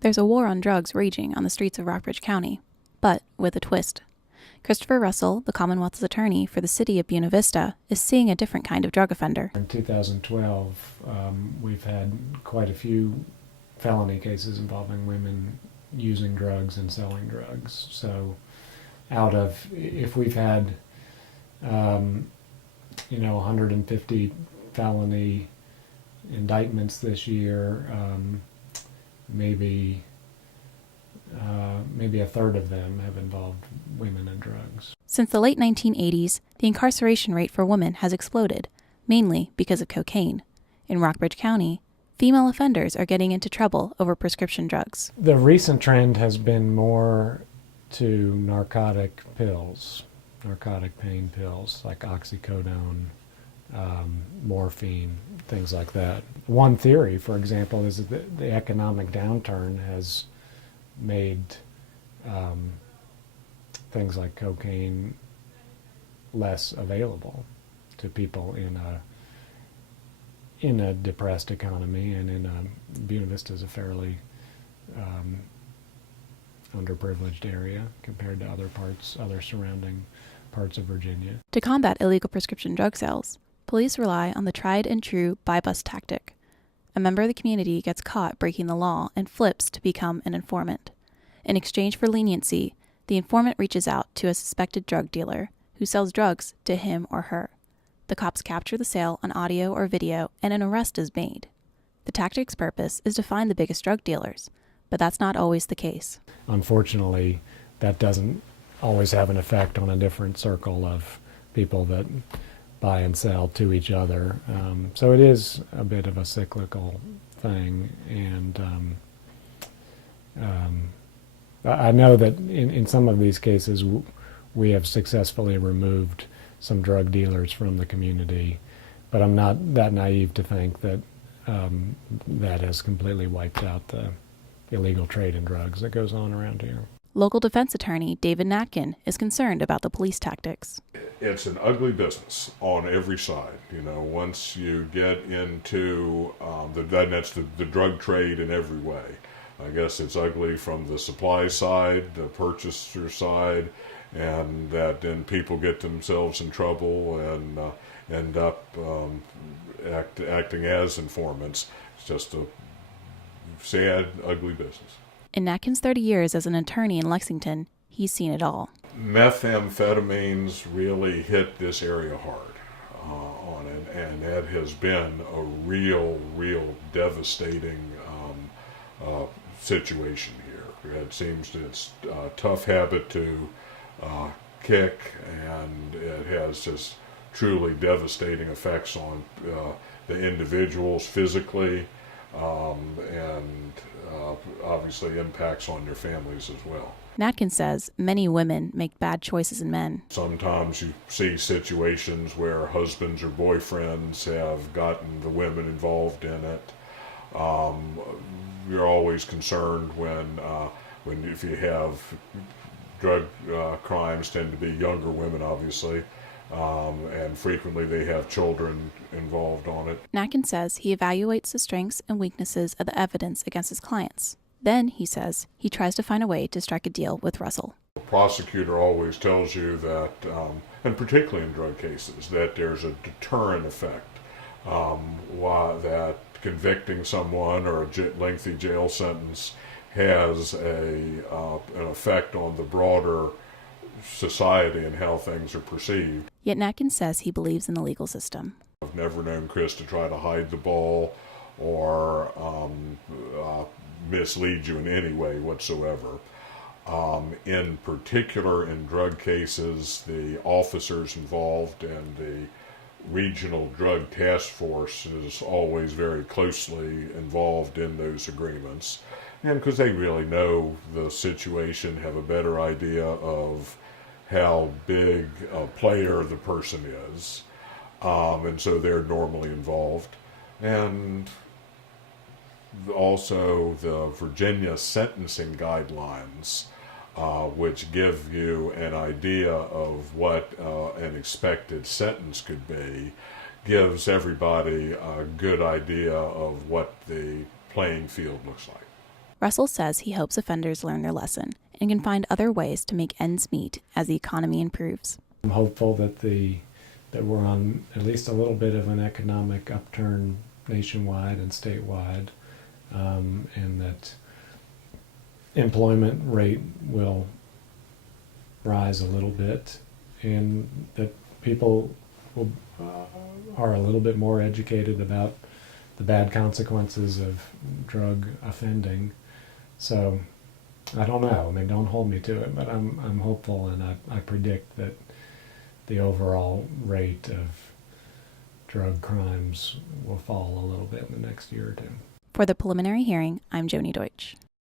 There's a war on drugs raging on the streets of Rockbridge County, but with a twist. Christopher Russell, the Commonwealth's attorney for the city of Buena Vista, is seeing a different kind of drug offender. In 2012, we've had quite a few felony cases involving women using drugs and selling drugs. So if we've had 150 felony indictments this year, maybe a third of them have involved women and drugs. Since the late 1980s, the incarceration rate for women has exploded, mainly because of cocaine. In Rockbridge County, female offenders are getting into trouble over prescription drugs. The recent trend has been more to narcotic pills, narcotic pain pills like oxycodone, morphine, things like that. One theory, for example, is that the economic downturn has made things like cocaine less available to people in a depressed economy, and Buena Vista is a fairly underprivileged area compared to other surrounding parts of Virginia. To combat illegal prescription drug sales, police rely on the tried and true buy-bust tactic. A member of the community gets caught breaking the law and flips to become an informant. In exchange for leniency, the informant reaches out to a suspected drug dealer who sells drugs to him or her. The cops capture the sale on audio or video, and an arrest is made. The tactic's purpose is to find the biggest drug dealers, but that's not always the case. Unfortunately, that doesn't always have an effect on a different circle of people that buy and sell to each other. So it is a bit of a cyclical thing, and I know that in some of these cases we have successfully removed some drug dealers from the community, but I'm not that naive to think that that has completely wiped out the illegal trade in drugs that goes on around here. Local defense attorney David Natkin is concerned about the police tactics. It's an ugly business on every side. Once you get into that's the drug trade in every way. I guess it's ugly from the supply side, the purchaser side, and that then people get themselves in trouble and end up acting as informants. It's just a sad, ugly business. In Natkin's 30 years as an attorney in Lexington, he's seen it all. Methamphetamines really hit this area hard on it, and that has been a real devastating situation here. It seems it's a tough habit to kick, and it has just truly devastating effects on the individuals physically, and obviously impacts on their families as well. Natkin says many women make bad choices in men. Sometimes you see situations where husbands or boyfriends have gotten the women involved in it. You're always concerned when if you have drug crimes tend to be younger women, obviously, and frequently they have children involved on it. Natkin says he evaluates the strengths and weaknesses of the evidence against his clients. Then, he says, he tries to find a way to strike a deal with Russell. The prosecutor always tells you that, and particularly in drug cases, that there's a deterrent effect. That convicting someone or a lengthy jail sentence has an effect on the broader society and how things are perceived. Yet Natkin says he believes in the legal system. I've never known Chris to try to hide the ball or mislead you in any way whatsoever. In particular, in drug cases, the officers involved and the regional drug task force is always very closely involved in those agreements, and because they really know the situation, have a better idea of how big a player the person is, and so they're normally involved. And also the Virginia sentencing guidelines, which give you an idea of what an expected sentence could be, gives everybody a good idea of what the playing field looks like. Russell says he hopes offenders learn their lesson and can find other ways to make ends meet as the economy improves. I'm hopeful that we're on at least a little bit of an economic upturn nationwide and statewide, and that employment rate will rise a little bit, and that people are a little bit more educated about the bad consequences of drug offending. So I don't know. I mean, don't hold me to it, but I'm hopeful, and I predict that the overall rate of drug crimes will fall a little bit in the next year or two. For the preliminary hearing, I'm Joni Deutsch.